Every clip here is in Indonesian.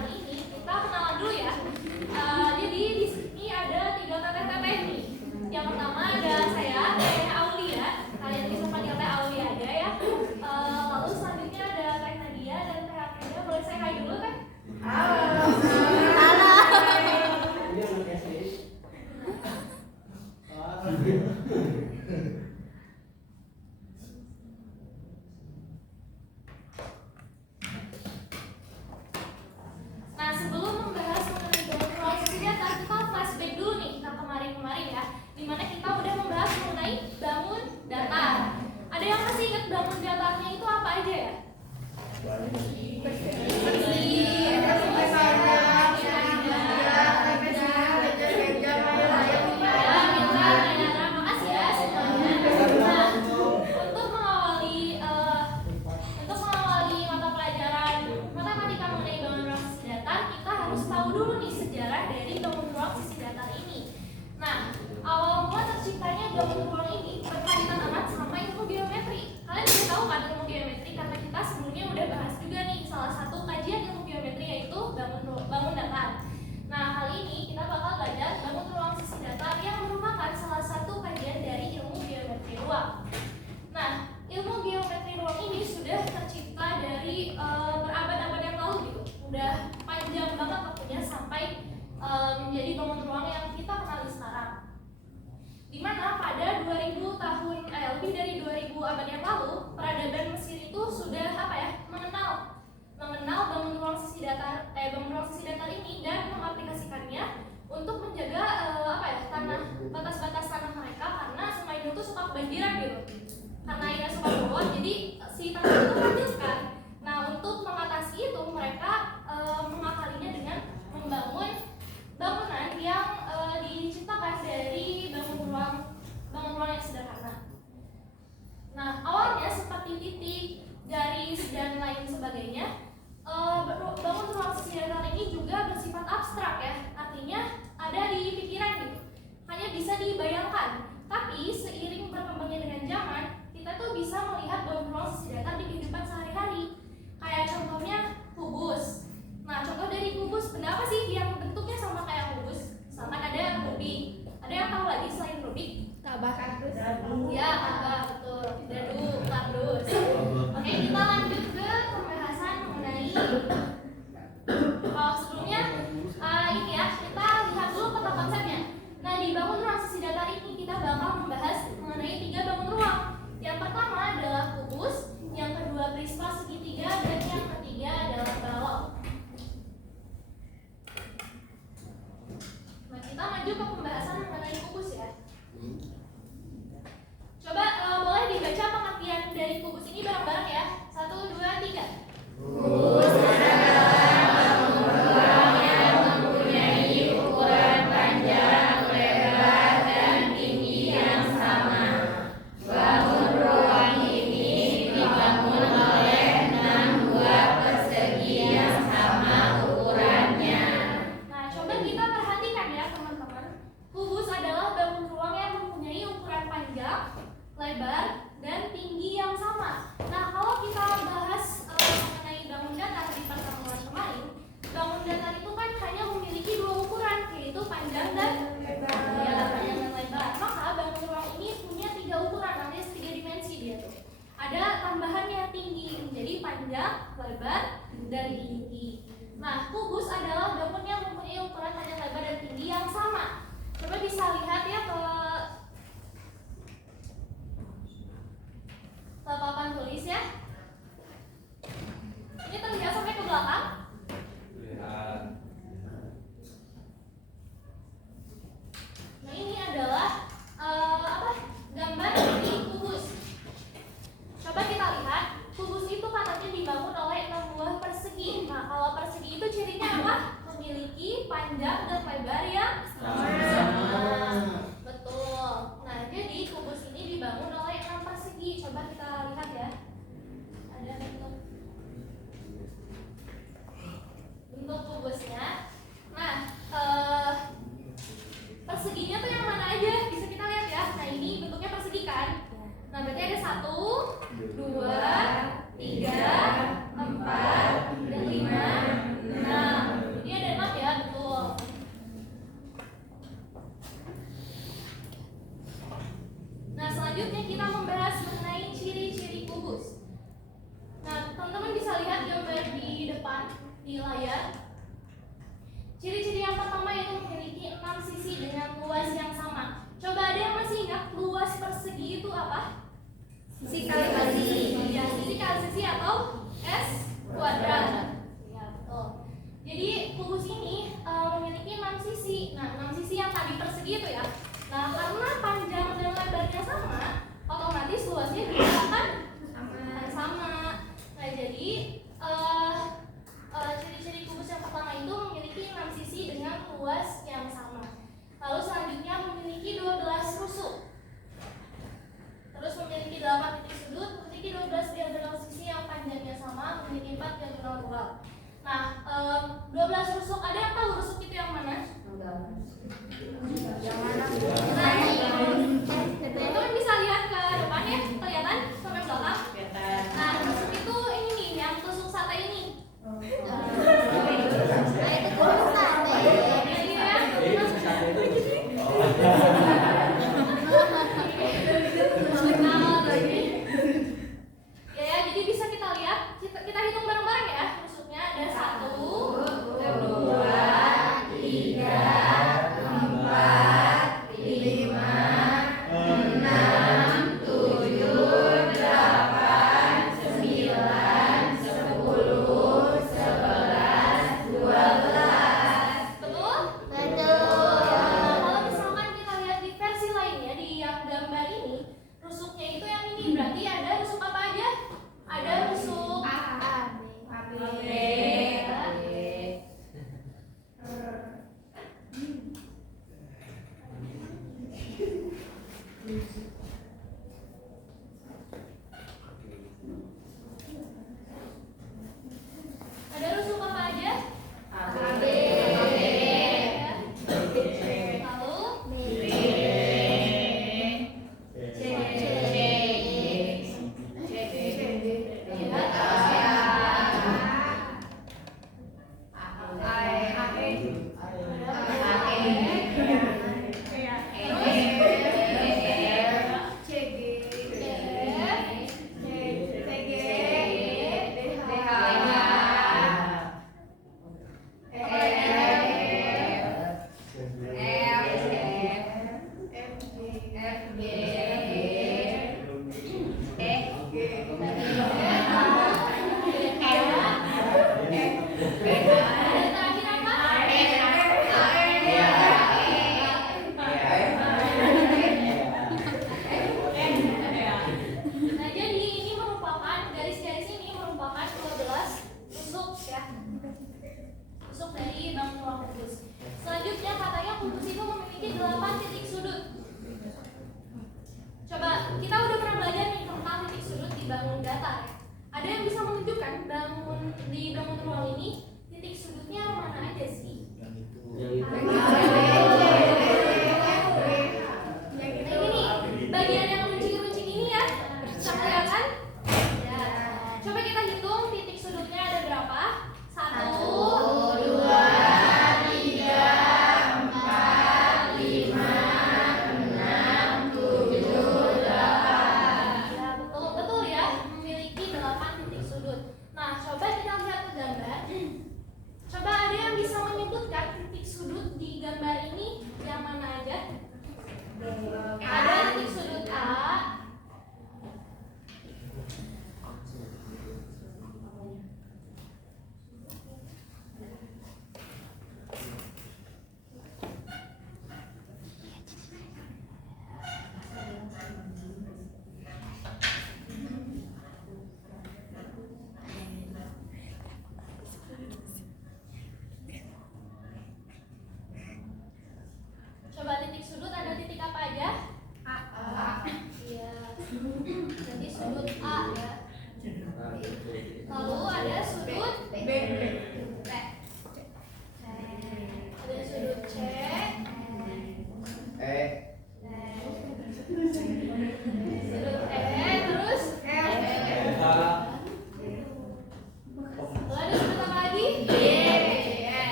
kali ini kita kenalan dulu ya. Jadi di sini ada 3 teteh-teteh nih. Yang pertama ada saya Aulia. Kalian bisa panggil Teh Aulia aja ya. Lalu selanjutnya ada Teh Nadia dan Teh Afrida. Boleh saya hai dulu Teh? Halo. Nah, sebelum membahas mengenai bangun ruang sisi datar, kita flashback dulu nih ke kemarin-kemarin ya, dimana kita udah membahas mengenai bangun datar. Ada yang masih ingat bangun datarnya itu apa aja ya? Bangun ruang ini berkaitan erat sama ilmu geometri. Kalian udah tahu kan ilmu geometri karena kita sebelumnya udah bahas juga nih salah satu kajian ilmu geometri yaitu bangun datar. Nah, kali ini kita bakal belajar bangun ruang sisi datar yang merupakan salah satu kajian dari ilmu geometri ruang. Nah, ilmu geometri ruang ini sudah tercipta dari berabad-abad yang lalu gitu. Udah panjang banget waktunya sampai menjadi bangun ruang yang kita kenali sekarang. Dimana pada 2000 tahun lebih dari 2000 abad yang lalu peradaban Mesir itu sudah mengenal bangun ruang sisi datar ini dan mengaplikasikannya untuk menjaga batas-batas tanah mereka karena sungai Nil itu suka kebanjiran gitu. Karena airnya suka meluap, jadi si tanah itu hancurkan. Nah, untuk mengatasi itu mereka mengakalinya dengan membangun bangunan yang diciptakan dari bangun ruang yang sederhana. Nah, awalnya seperti titik, garis, dan lain sebagainya. Bangun ruang sisi datar ini juga bersifat abstrak ya, artinya ada di pikiran gitu, hanya bisa dibayangkan. Tapi seiring berkembangnya dengan zaman, kita tuh bisa melihat bangun ruang sisi datar di kehidupan sehari-hari. Kayak contohnya kubus. Nah, contoh dari kubus, benda apa sih yang bentuknya sama kayak kubus? Misalkan ada Rubik. Ada yang tahu lagi selain Rubik? Kabah kardus. Ya, kabah, betul. Dadu, kardus. Oke, kita lanjut ke pembahasan mengenai sebelumnya ini ya, kita lihat dulu peta konsepnya. Nah, di bangun ruang sisi datar ini kita bakal membahas mengenai 3 bangun ruang. Yang pertama adalah kubus, yang kedua prisma segitiga, dan yang ketiga adalah balok. Nah, kita maju ke pembahasan mengenai kubus ya. Coba boleh dibaca pengertian dari kubus ini bareng-bareng ya. 1, 2, 3. Kubus adalah bangun ruang yang mempunyai ukuran panjang, lebar, dan tinggi yang sama. Bangun ruang ini dibangun oleh 6 buah persegi yang sama ukurannya. Nah, coba kita perhatikan ya teman-teman. Kubus adalah bangun ruang yang mempunyai ukuran panjang, lebar, dan tinggi yang sama. Nah, kalau kita bahas mengenai bangun datar di pertemuan kemarin, bangun datar itu kan hanya memiliki 2 ukuran, yaitu panjang dan lebar. Ya, panjang dan lebar. Maka bangun ruang ini punya 3 ukuran, alias 3 dimensi dia tuh. Ada tambahannya tinggi, menjadi panjang, lebar, dan tinggi. Nah, kubus adalah bangun yang mempunyai ukuran panjang, lebar, dan tinggi yang sama. Coba bisa lihat ya ke papan tulis ya. Ini terlihat sampai ke belakang. Nah, ini adalah gambar dari kubus. Coba kita lihat, kubus itu katanya dibangun oleh 6 buah persegi. Nah, kalau persegi itu cirinya apa? Memiliki panjang dan lebar yang sama. Betul. Nah, jadi kubus ini dibangun oleh 6 persegi. Coba kita lihat ya. Ada bentuk kubusnya. Nah, perseginya tuh yang mana aja? Bisa kita lihat ya. Nah, ini bentuknya persegi kan? Nah, berarti ada 1, 2, 3, 4, dan 5, 6. Sisi kali sisi. Ya, sisi kali sisi atau S kuadrat. Ya, betul. Jadi kubus ini memiliki 6 sisi. Nah, 6 sisi yang tadi persegi itu ya. Nah, karena panjang dan lebarnya sama, otomatis luasnya juga akan sama. Nah, jadi ciri-ciri kubus yang pertama itu memiliki 6 sisi dengan luas yang sama. Lalu selanjutnya memiliki 12 rusuk. Terus memiliki 8 titik sudut, memiliki 12 diagonal sisi yang panjangnya sama, memiliki 4 diagonal ruang. Nah, 12 rusuk, ada yang tahu rusuk itu yang mana? Nah, teman-teman bisa lihat ke depan ya, kelihatan sampai belakang. Nah, rusuk itu ini nih, yang tusuk sate ini. Ini ya,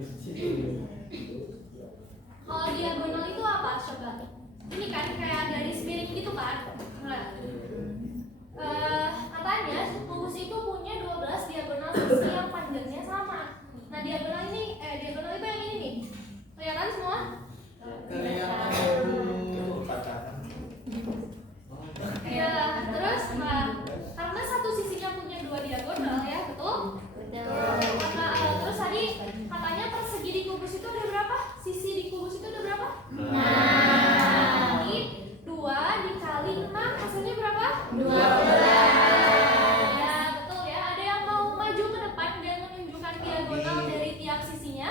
Kalau diagonal itu apa coba? Ini kan kayak garis miring gitu kan? Nah, katanya kubus itu punya 12 diagonal sisi yang panjangnya sama. Nah, diagonal itu yang ini nih. Kelihatan semua? Iya, terus karena satu sisinya punya 2 diagonal ya, betul? Terus tadi katanya persegi di kubus itu ada berapa? Sisi di kubus itu ada berapa? Nah, ini 2 dikali 6 hasilnya berapa? 12. Ya, betul ya. Ada yang mau maju ke depan dan menunjukkan diagonal dari tiap sisinya?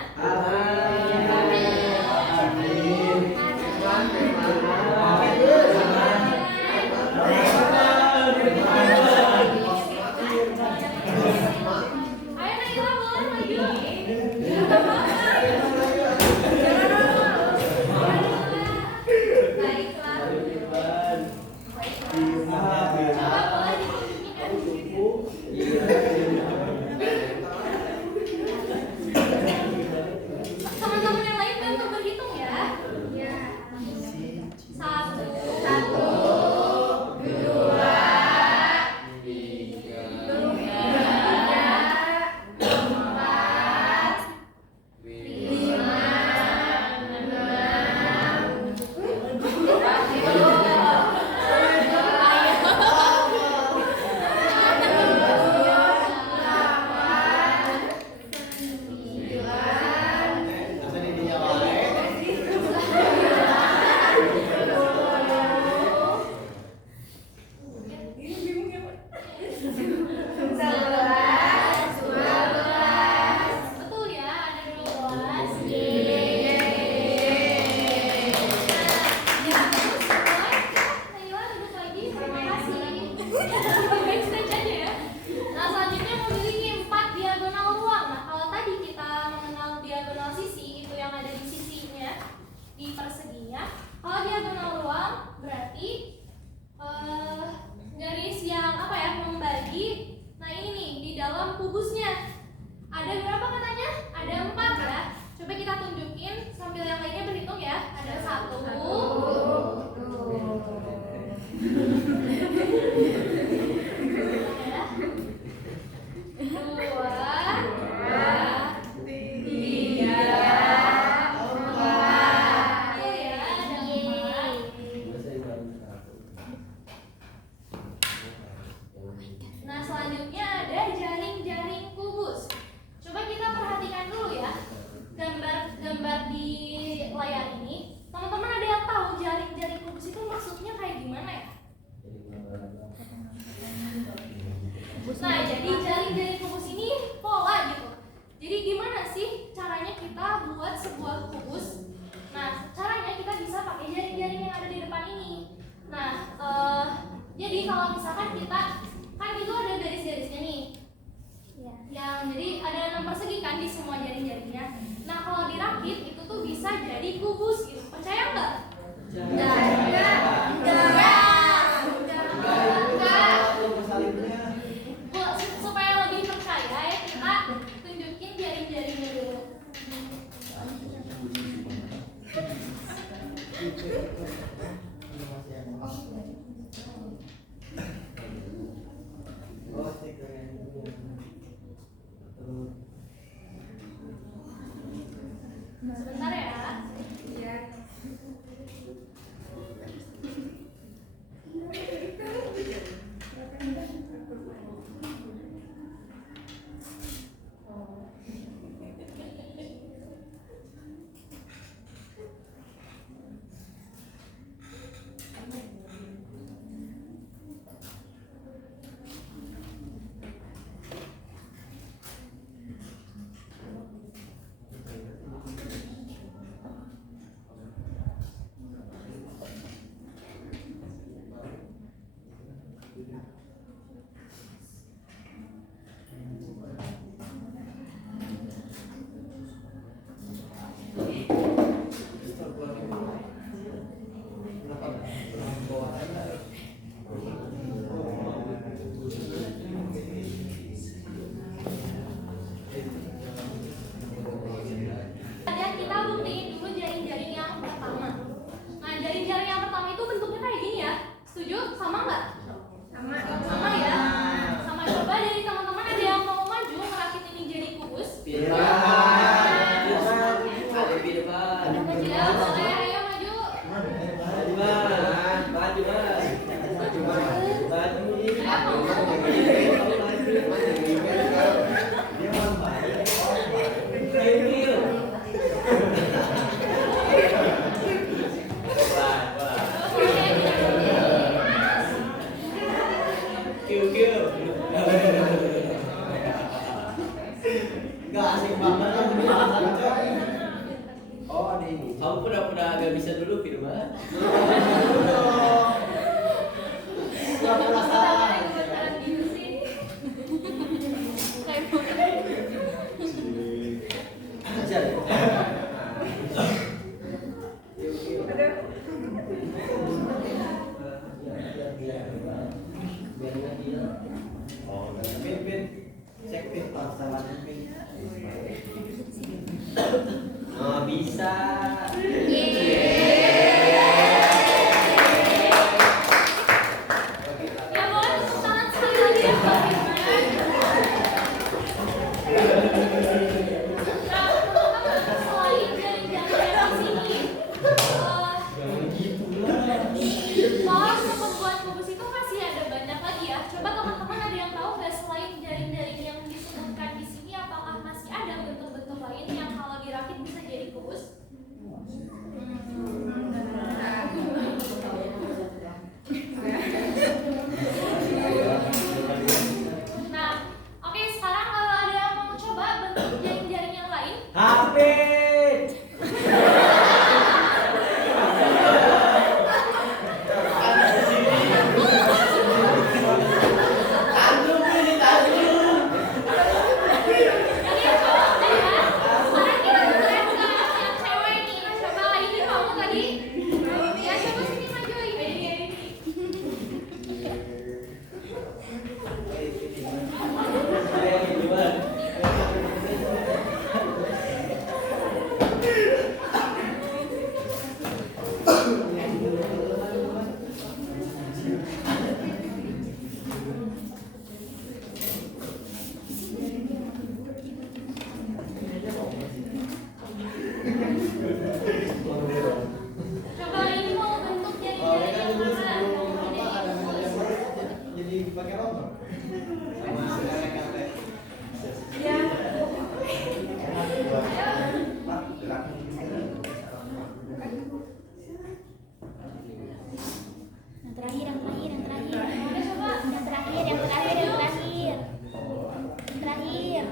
Teman-teman yang lain bantu berhitung ya. Satu, dua, tiga, empat, lima, betul ya, ada 12. Ya, terus Naila duduk lagi. Terima kasih. Backstage aja ya. Nah, selanjutnya memiliki 4 diagonal ruang. Nah, kalau tadi kita mengenal diagonal sisi itu yang ada di sisinya, di perseginya. Kalau diagonal ruang berarti garis yang membagi. Nah, ini nih di dalam kubusnya. Ada berapa katanya? Ada 4 ya. Coba kita tunjukin sambil yang lainnya berhitung ya. Ada 1, 2, 3, 4. Nah, selanjutnya ada jaring-jaring kubus. Coba kita perhatikan dulu ya gambar di layar ini. Teman-teman ada yang tahu jaring-jaring kubus itu maksudnya kayak gimana ya? Nah, jadi jaring-jaring kubus ini pola gitu. Jadi gimana sih caranya kita buat sebuah kubus? Nah, caranya kita bisa pakai jaring-jaring yang ada di depan ini. Nah, jadi kalau misalkan kita kan itu ada garis-garisnya nih. Yang jadi ada 6 persegi kan di semua jaring-jaringnya. Nah, kalau dirakit itu tuh bisa jadi kubus gitu. Percaya nggak? Supaya lebih percaya ya kita tunjukin jaring-jaringnya dulu. Sebentar ya. Nggak asik banget kan penjelasan Cok. Oh ada ini. Kamu pura-pura agak bisa dulu Firman. Dulu dong. Pura-pura salah. Ajar. Oh, Pin. Cek Pin sama Pin. Oh, bisa. Ya boleh tepuk tangan sekali lagi ya Pak Firman. Nah, teman-teman selain dari jalan di sini, Jangan gitu lah. kalau untuk membuat kubus itu masih ada banyak lagi ya. Coba teman-teman ada yang tahu nggak selain jaring-jaring yang disebutkan di sini, apakah masih ada bentuk-bentuk lain yang kalau dirakit bisa jadi kubus? Nah, oke sekarang ada yang mau coba bentuk jaring-jaring yang lain? HP. Tanggung ini tanggung. Jadi coba deh ya. Sekarang kita mulai buka yang cewek nih. Coba ini kamu tadi. Ya coba sini maju ini. Saya yang duluan. Coba ini mau bentuk Oh, jaring-jaring mereka yang dulu mana? sebelum Mau apa ada jadi macam kubus. jadi pakai rotor sama kafe. Yang terakhir. Oke, coba. Yang terakhir.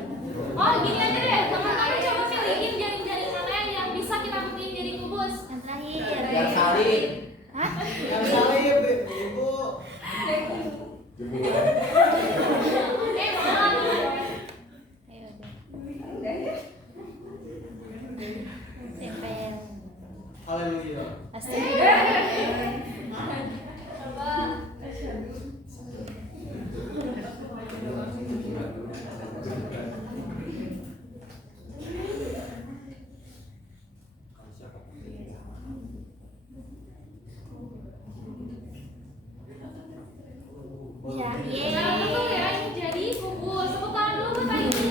Oh gini aja deh, teman-teman coba pilihin jaring-jaring mana yang bisa kita bikin jadi kubus. Yang terakhir. Yang salib. Hah? Yang salib, Ibu. Oke, mana? Ayo deh. Tempel. Haleluya. Astaga. Coba. Ya, Nah, betul ya, ini jadi kubus. Tepuk tangan dulu buat Pak ini.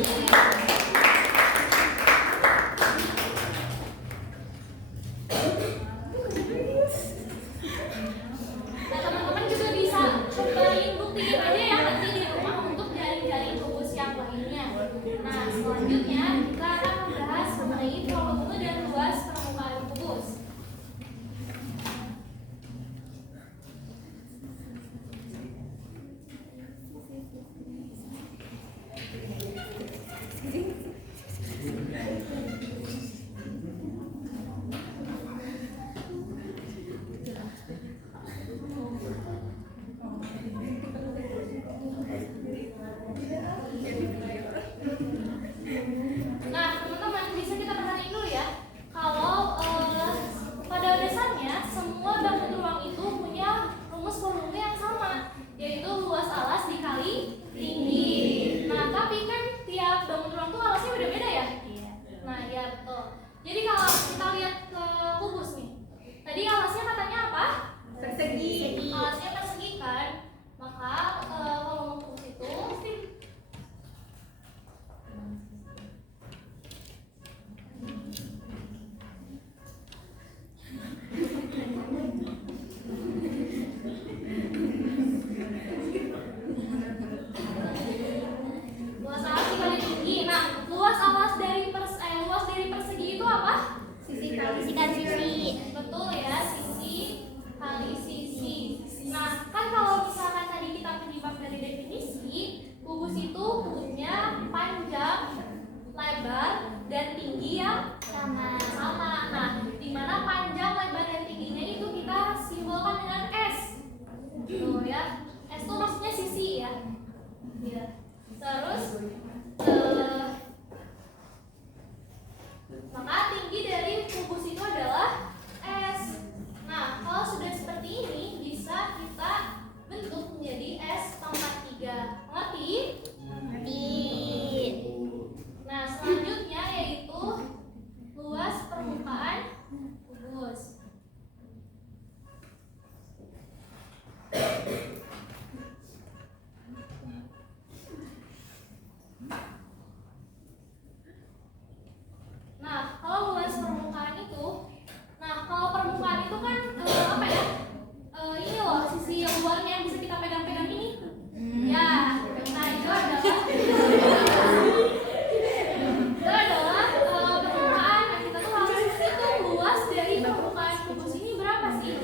Sisi kali sisi. Betul ya, sisi kali sisi. Nah, kan kalau misalkan tadi kita menyimak dari definisi, kubus itu punya panjang, lebar, dan tinggi yang Sama. sama. Nah, di mana panjang, lebar, dan tingginya itu kita simbolkan dengan S. Tuh ya. S itu maksudnya sisi ya. Ya. Terus maka tinggi dari kubus itu adalah S. Nah, kalau sudah seperti ini bisa kita bentuk menjadi S pangkat 3. Mengerti? Ngerti. Nah, selanjutnya yaitu luas permukaan kubus. Nah, kalau luas permukaan itu, kalau permukaan itu kan apa ya? Ini loh, sisi luarnya yang bisa kita pegang-pegang ini. Ya, nah itu adalah permukaan. Nah, kita tuh harus hitung luas dari permukaan kubus ini berapa sih?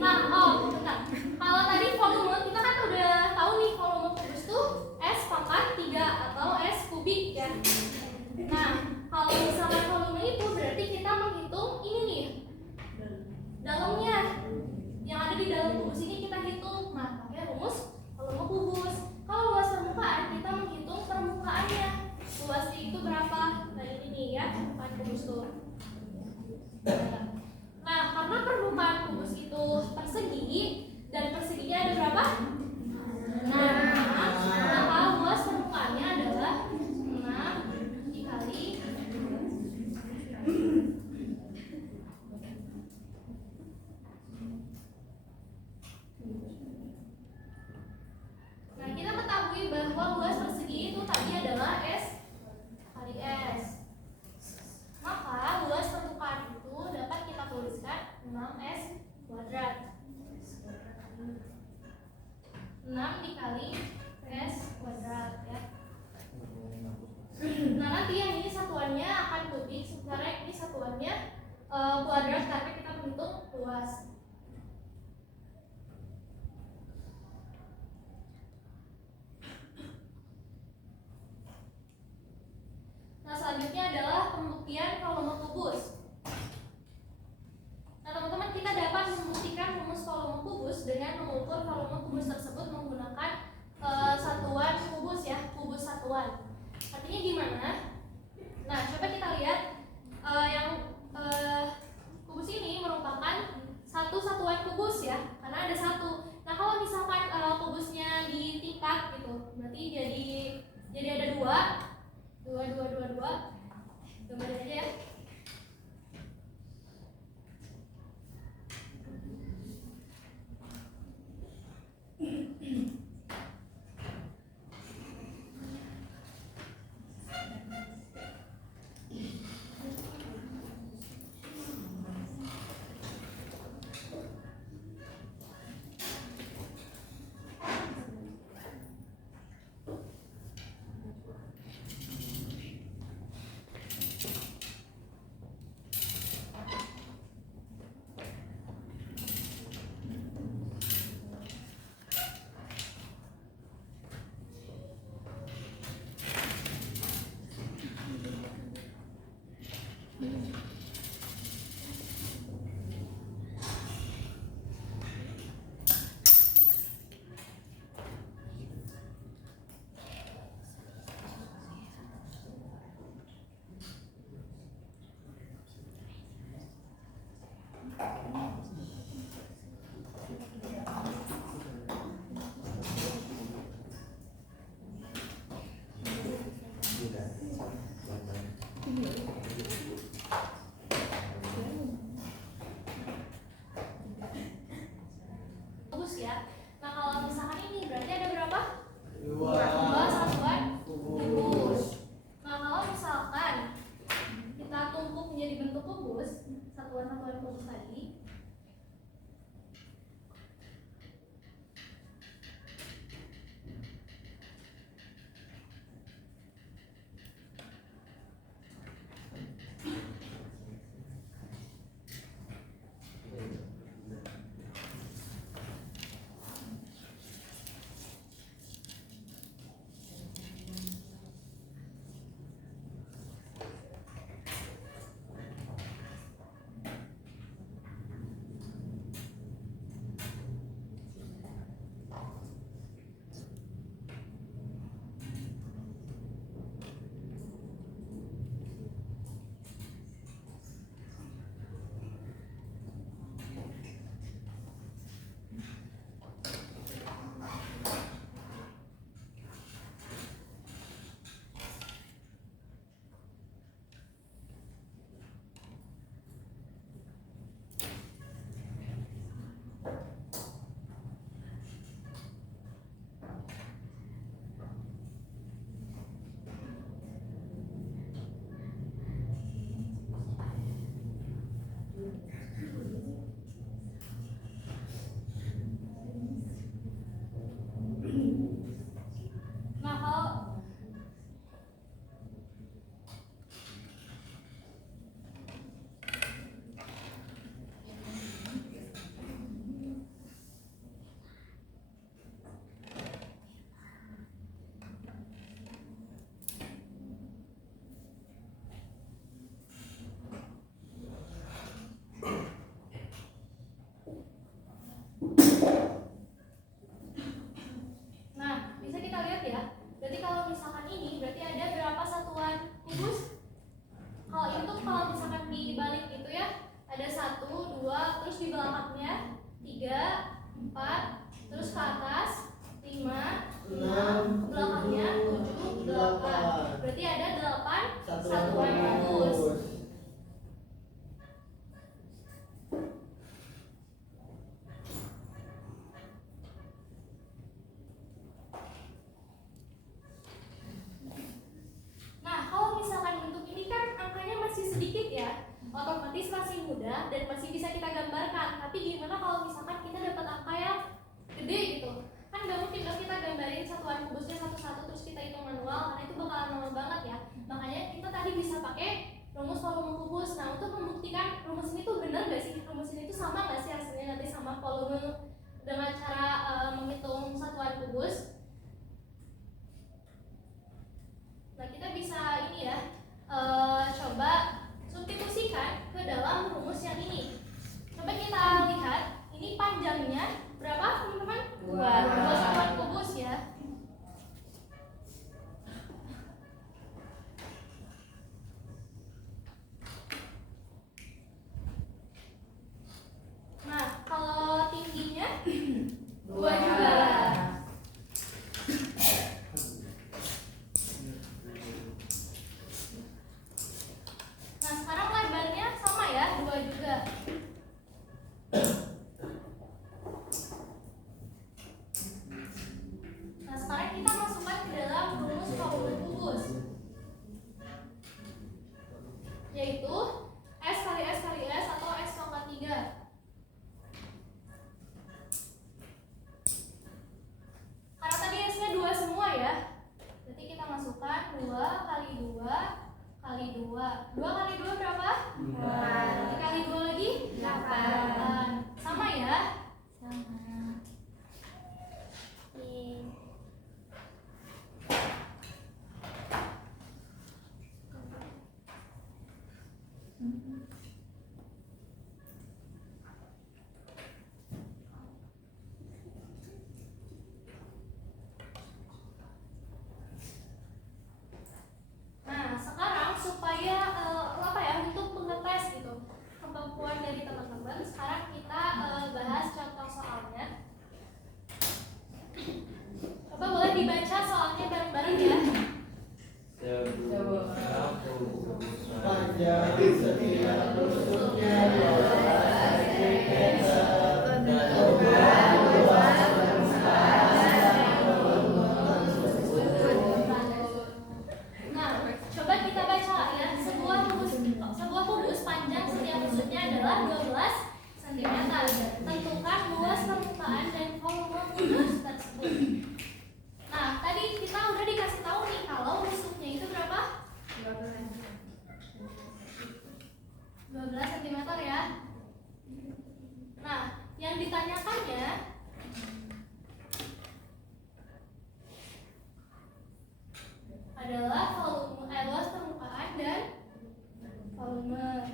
Nah, bentar. Kalau tadi volume kita kan udah tahu nih, volume kubus tuh S pangkat 3 atau S kubik ya. Nah, kalau misalkan volume itu berarti kita menghitung ini nih, dalamnya yang ada di dalam kubus ini kita hitung. Nah, pakai rumus volume kubus. Kalau luas permukaan kita menghitung permukaannya, luasnya itu berapa dari ini ya, permukaan kubus tuh. Nah, karena permukaan kubus itu persegi dan perseginya ada berapa? Maka luas permukaannya adalah 6 dikali. Nah, kita ketahui bahwa luas persegi itu tadi adalah S kali S. Maka luas permukaan itu dapat kita tuliskan 6S kuadrat. 6 dikali S kuadrat ya. Nah, nanti yang ini satuannya akan kubik, sementara ini satuannya kuadrat karena kita menghitung luas. Nah, selanjutnya adalah pembuktian volume kubus. Nah, teman-teman, kita dapat membuktikan rumus volume kubus dengan mengukur volume kubus tersebut menggunakan satuan kubus ya, kubus satuan. Artinya gimana? Nah, coba kita lihat yang kubus ini merupakan satu satuan kubus ya, karena ada satu. Nah, kalau misalkan kubusnya ditingkat gitu, berarti jadi ada dua. Gambarin aja ya. Kubus ya. Nah, kalau misalkan ini berarti ada berapa? Dua satuan kubus. Nah, kalau misalkan kita tumpuk menjadi bentuk kubus, satuan-satuan kubus tadi, Ada 1, 2, terus di belakangnya 3, 4, terus ke atas 5, 6, ke belakangnya 7, 8. Berarti ada 8 satuan kubus. Nah, kalau misalkan bentuk ini kan angkanya masih sedikit ya, otomatis masih mudah dan masih bisa kita gambarkan. Tapi gimana kalau misalkan kita dapat angka yang gede gitu? Kan gak mungkin dong kita gambarin satuan kubusnya satu-satu terus kita hitung manual, karena itu bakalan lama banget ya. Makanya kita tadi bisa pakai rumus volume kubus. Nah, untuk membuktikan rumus ini tuh benar gak sih? Rumus ini tuh sama gak sih hasilnya nanti sama volume dengan cara menghitung satuan kubus? Nah, kita bisa ini ya, coba substitusikan ke dalam rumus yang ini. Coba kita lihat, ini panjangnya berapa teman-teman? 2 satuan kubus ya. Nah, kalau tingginya 2 juga. Nah, sekarang lebarnya sama ya, 2 juga. Nah, sekarang kita masukkan ke dalam rumus volume kubus, yaitu S kali S kali S atau S pangkat 3. Karena tadi S-nya 2 semua ya, berarti kita masukkan 2 kali 2 kali 2. 2 kali 2 berapa? 4. Kali 2 lagi? 8. Sama ya? Sama. Iya. Nah, sekarang supaya apa ya, untuk mengetes gitu kemampuan dari teman-teman, sekarang kita bahas contoh soalnya. Coba boleh dibaca soalnya bareng-bareng ya. Panjang setiap rusuknya 12 cm dan ukuran luas Nah, coba kita baca ya. Sebuah kubus panjang setiap rusuknya adalah 12 cm. Tentukan luas permukaan dan volume kubus tersebut. Nah, tadi kita udah dikasih tahu nih kalau rusuknya itu berapa? 12 cm ya. Nah, yang ditanyakannya adalah volume, luas permukaan dan volume.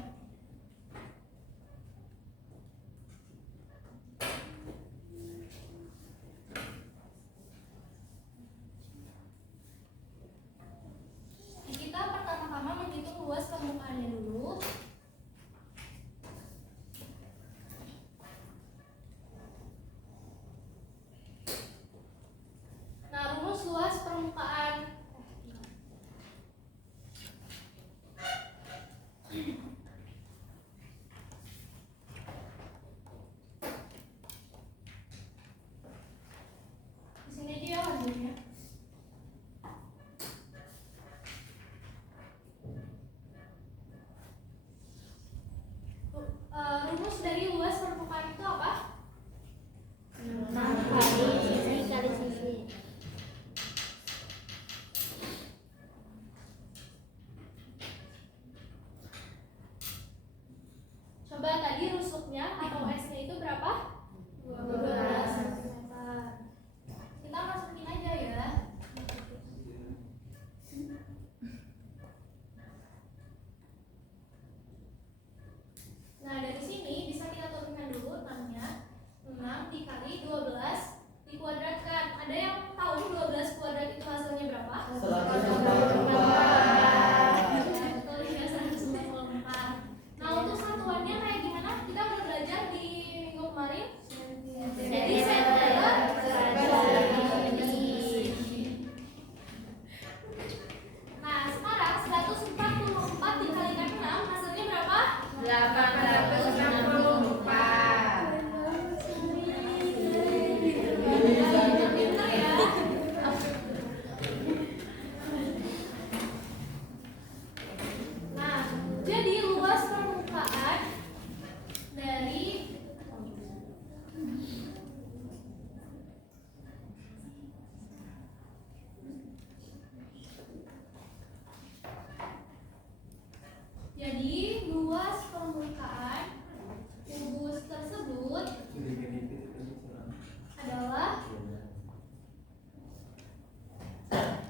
Kita pertama-tama menghitung luas permukaannya dulu. Nah, rumus luas permukaan di sini aja ya lanjutnya. Rumus dari luas permukaan itu apa? 6 kali sisi kali sisi. Coba tadi rusuknya atau S-nya itu berapa? 12 cm. Kita masukin aja ya. Nah, dari sini bisa kita turunkan dulu 6-nya. 6 dikali 12 dikuadratkan. Ada yang tahu 12 kuadrat itu hasilnya berapa? 144. Betul ya, 144. Nah, untuk satuannya kayak gimana 864. Pintar ya. Nah, jadi luas permukaan dari kubus tersebut adalah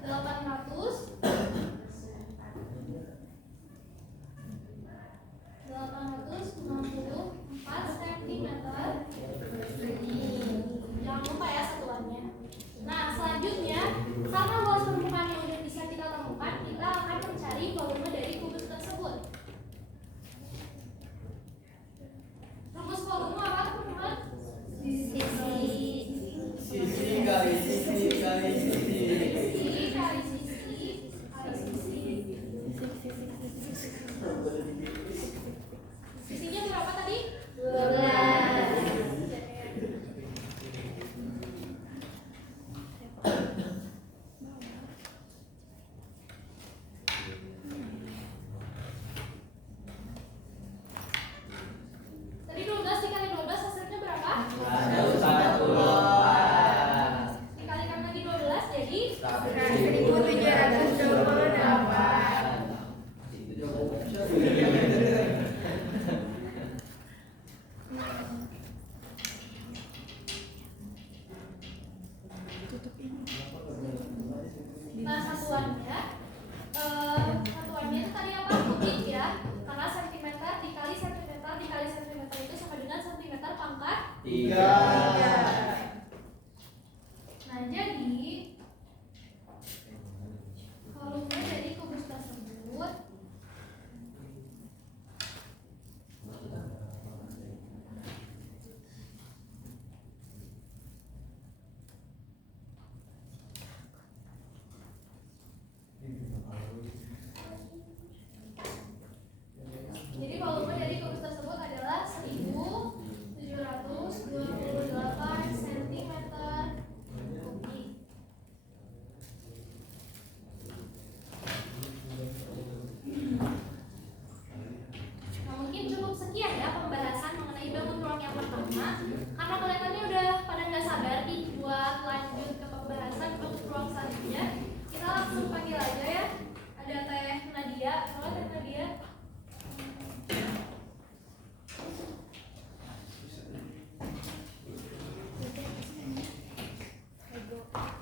864 cm. Jangan lupa ya satuannya. Nah, selanjutnya karena luas permukaan yang udah bisa kita temukan, kita akan mencari volume dari kubus tersebut. Rumus volume apa, teman-teman? Sisi kali sisi kali sisi. Sisi kali sisi kali sisi. Sisinya berapa tadi? 12. Tadi 12 dikali 12 hasilnya berapa? 118. Dikalikan lagi 12 jadi 1728. nah satuannya itu tadi apa? Kubik ya. Karena sentimeter dikali sentimeter dikali sentimeter itu sama dengan sentimeter pangkat 3. Nah, jadi volume dari kubus tersebut adalah 1728 cm kubik. Nah, mungkin cukup sekian ya pembahasan mengenai bangun ruang yang pertama. Karena kelihatannya udah pada nggak sabar nih buat lanjut ke pembahasan bangun ruang selanjutnya. Kita langsung panggil aja ya. Ada Teh Nadia, halo Teh Nadia.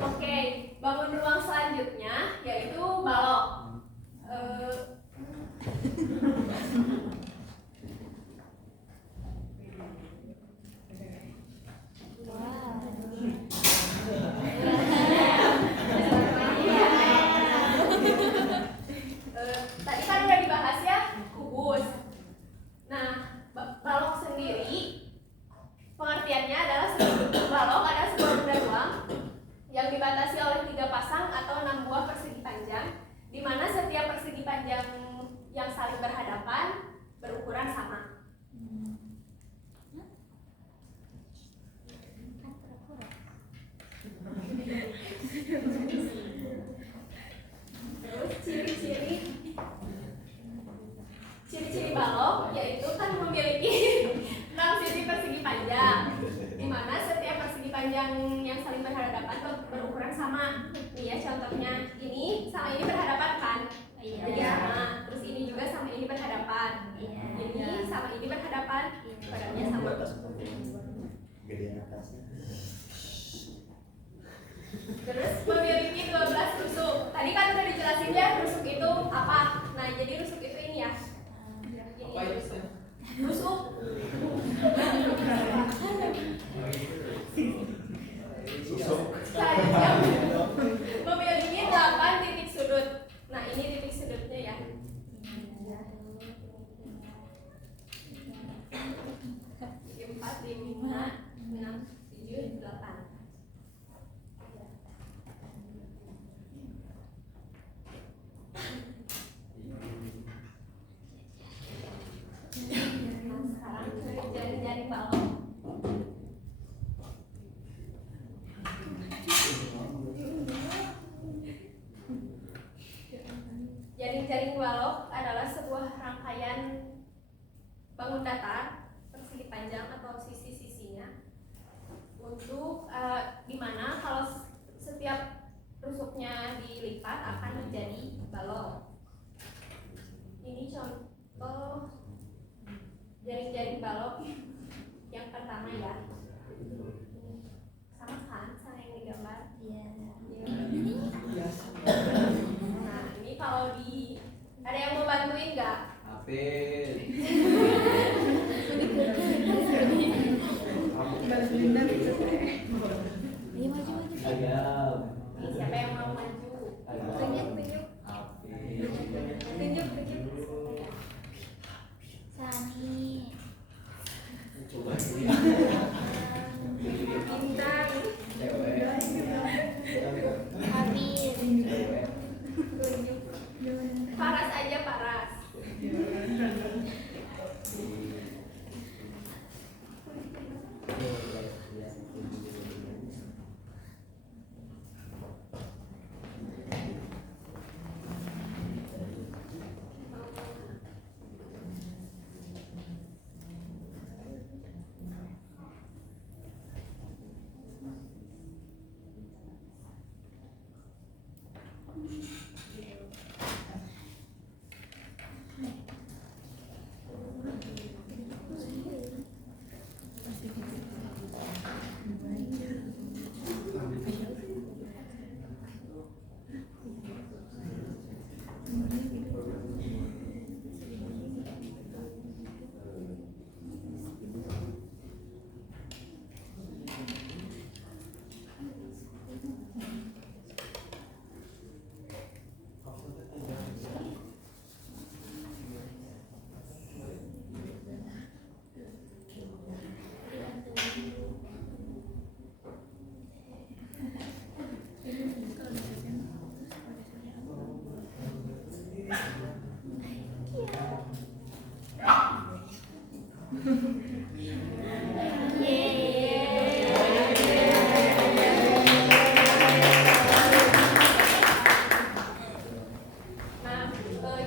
Oke, bangun ruang selanjutnya yaitu balok. Tadi kan udah dibahas ya kubus. Nah, balok sendiri pengertiannya adalah balok adalah sebuah benda ruang yang dibatasi oleh 3 pasang atau 6 buah persegi panjang, di mana setiap persegi panjang yang saling berhadapan berukuran sama. Terus ciri-ciri balok yaitu kan memiliki 6 sisi persegi panjang, di mana setiap persegi panjang yang saling berhadapan berukuran sama. Nih ya contohnya, ini sama ini berhadapan kan? Iya. Jadi sama. Terus ini juga sama ini berhadapan. Iya. Ini sama ini berhadapan. Ukurannya sama. Gedean atasnya. Terus memiliki 12 rusuk. Tadi kan udah dijelasin ya rusuk itu apa. Nah, jadi rusuk itu ini ya. Ini Apa itu? rusuk. Rusuk. Saya memiliki 8 titik sudut. Nah, ini titik sudutnya ya. 4, 5, 6, 7, jaring-jaring balok. Jaring-jaring balok adalah sebuah rangkaian bangun datar persegi panjang atau sisi-sisinya untuk dimana kalau setiap rusuknya dilipat akan menjadi balok. Ini contoh jaring-jaring balok yang pertama ya. Sama kan sama yang digambar? Iya. Nah ini kalau ada yang mau bantuin nggak? Apel. Ayo maju. Ayam. Ini siapa yang mau maju? Tunjuk. Apel. Tunjuk. Sani. Coba. Bintang. Cewek. Habis. Cewek. Tunjuk. Paras aja paras.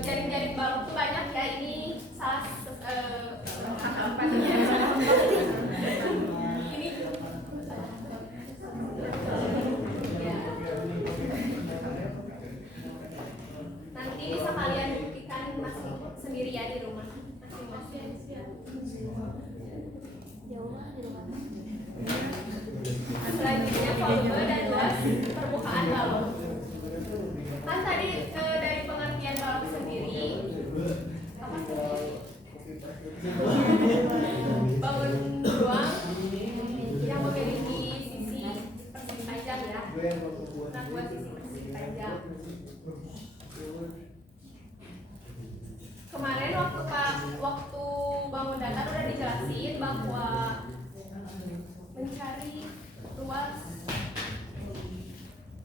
Jaring-jaring balok tuh banyak ya. Ini salah apa sih ya? Ini ya. Nanti bisa kalian buktikan masih sendiri ya di rumah. Masing-masing. Selanjutnya volume dan luas permukaan balok. Kan tadi dari pengertian balok sendiri apa sendiri? Bangun ruang yang memiliki sisi persegi panjang ya. Nah, buat sisi persegi panjang. Kemarin waktu bangun datar udah dijelasin bahwa mencari luas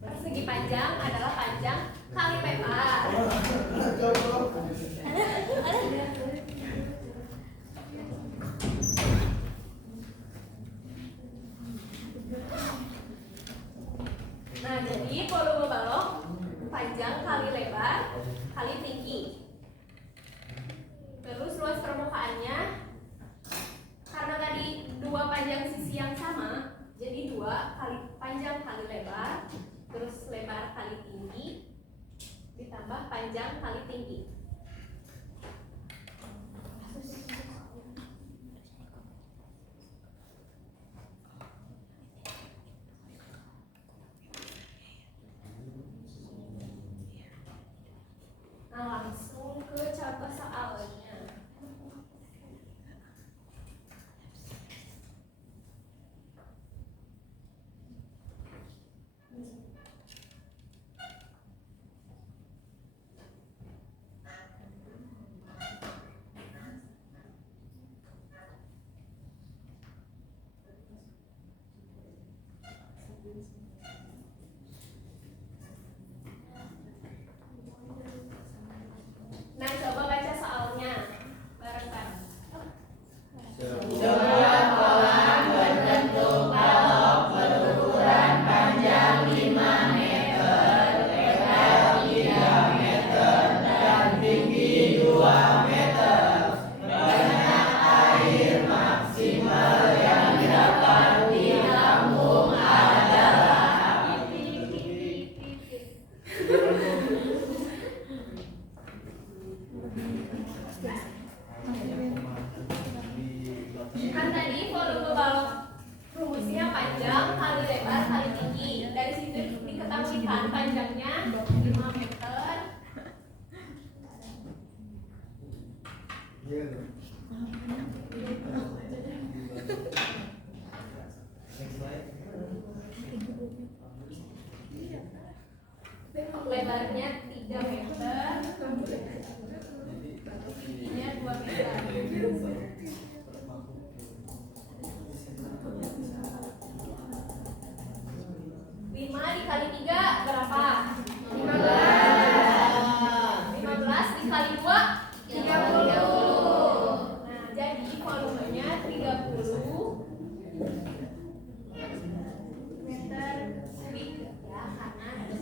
persegi panjang adalah panjang kali lebar. Nah, jadi volume balok panjang kali lebar kali tinggi. Terus luas permukaannya karena tadi dua panjang sisi yang sama, jadi 2 kali panjang kali lebar, terus lebar kali tinggi, ditambah panjang kali tinggi. Nah, langsung ke contoh soalnya. volumenya 30 meter kubik ya, karena 3.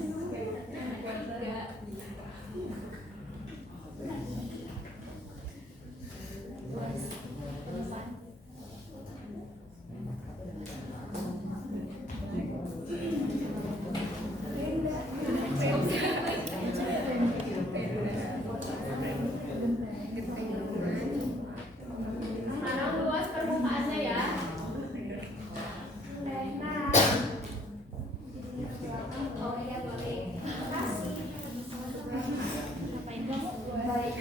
Sekarang luas permukaannya ya. Nah, oh iya boleh. Makasih. Ngapain kamu? Baik.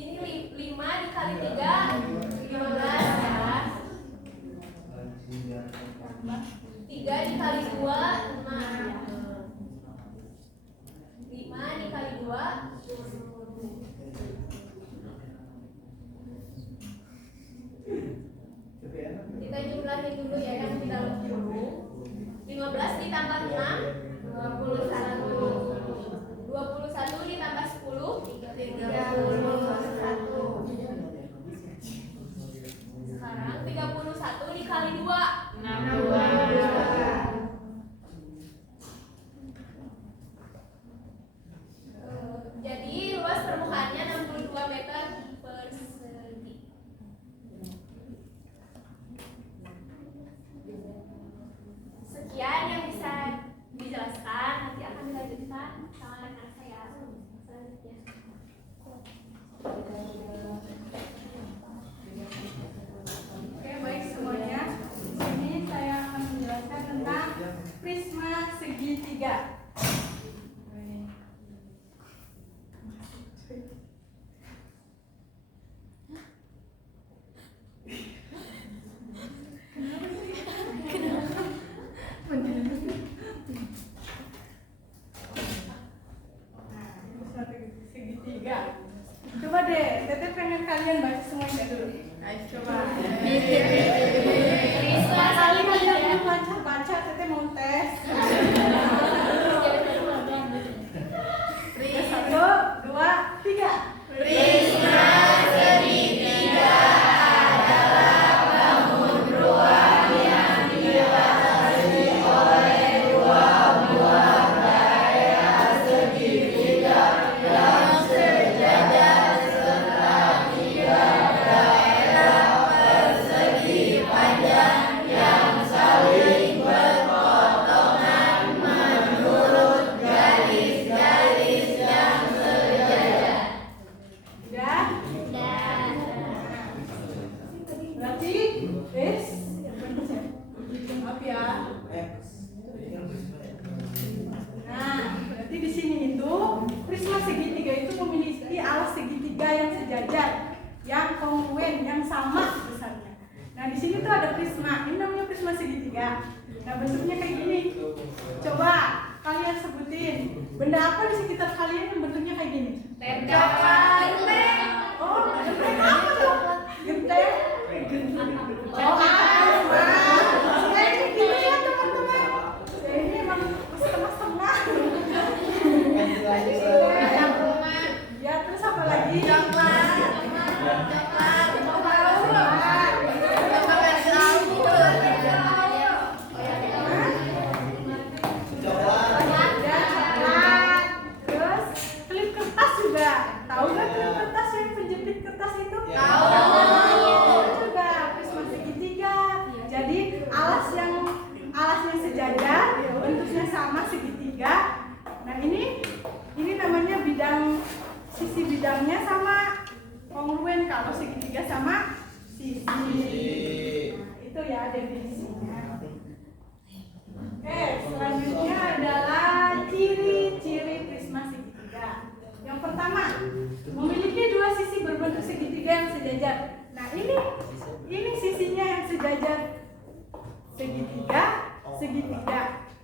Ini 5 dikali 3 15 ya. 3 dikali 2 6. 5 dikali 2 kita jumlahin dulu ya yang di dalam dulu. 15 ditambah 6 21. 21 ditambah 10 31. Sekarang 31 dikali 2 62. Jadi luas permukaannya 62 meter persegi. Sekian yang bisa dijelaskan, nanti akan dilanjutkan sama rekan saya selanjutnya. Oke, baik semuanya. Di sini saya akan menjelaskan tentang prisma segitiga. Segitiga. Coba deh, Tete pengen kalian baca semuanya dulu. Ayo coba. Setelah kalian baca, Tete mau tes. 1, 2, 3. Prisma segitiga adalah bangun ruang yang dibatasi oleh dua buah daerah segitiga yang sejajar serta 3 daerah persegi panjang yang saling berpotongan menurut garis-garis yang sejajar. Udah? Dan Berarti maaf ya. Nah, berarti di sini itu prisma segitiga itu memiliki alas segitiga yang sejajar, yang kongruen, yang sama besarnya. Nah, di sini tuh ada prisma. Ini namanya prisma segitiga. Nah, bentuknya kayak gini. Coba kalian sebutin benda apa di sekitar kalian yang bentuknya kayak gini? Genteng. Oh, genteng apa tuh? Genteng. Oh, ini gini ya teman-teman. Ini emang setengah-setengah. Ya, terus apa lagi? Coklat. Terus klip kertas juga. Tahu nggak klip kertas yang penjepit kertas itu? Tahu. Itu juga prisma segitiga. Jadi alas yang sejajar, bentuknya sama segitiga. Nah ini namanya bidang, sisi bidangnya sama kongruen. Kalau segitiga segitiga sama sisi. Nah, itu ya definisinya. Oke, selanjutnya adalah ciri-ciri prisma segitiga. Yang pertama, memiliki dua sisi berbentuk segitiga yang sejajar. Nah, ini sisinya yang sejajar. Segitiga.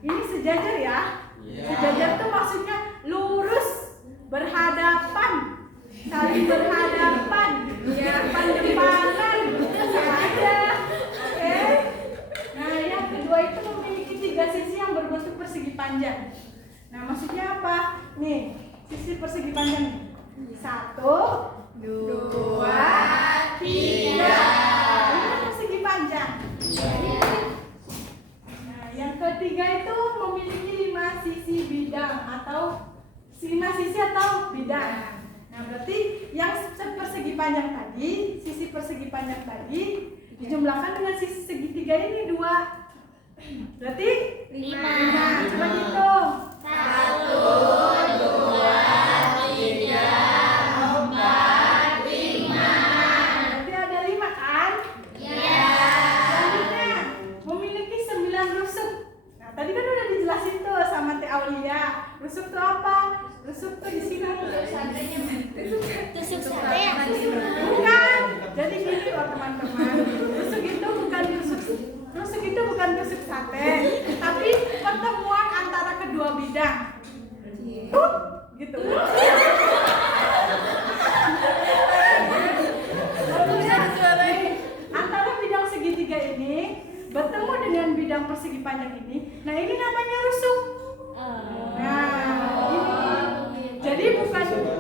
Ini sejajar ya. Sejajar itu maksudnya lurus, berhadapan, saling berhadapan, depan-depanan, ada. Oke. Nah, yang kedua itu memiliki tiga sisi yang berbentuk persegi panjang. Nah, maksudnya apa? Nih, sisi persegi panjang nih. 1, 2, 3. Ini persegi panjang. Nah, yang ketiga itu memiliki 5 sisi bidang atau 5 sisi atau bidang. Nah, berarti yang persegi panjang tadi, sisi persegi panjang tadi dijumlahkan dengan sisi segitiga ini 2. Berarti 5. Coba hitung. 1, 2, 3, 4, 5. Berarti ada 5 kan? Iya. Selanjutnya memiliki 9 rusuk. Nah, tadi kan udah dijelasin tuh sama Teh Aulia. Rusuk itu apa? Rusuk tuh di sini. Tusuk sate ya? Bukan. Jadi gini loh teman-teman. Rusuk itu bukan tusuk sate, tapi pertemuan antara kedua bidang. Gitu. Antara bidang segitiga ini bertemu dengan bidang persegi panjang ini. Nah, ini namanya rusuk. Nah, ini. Jadi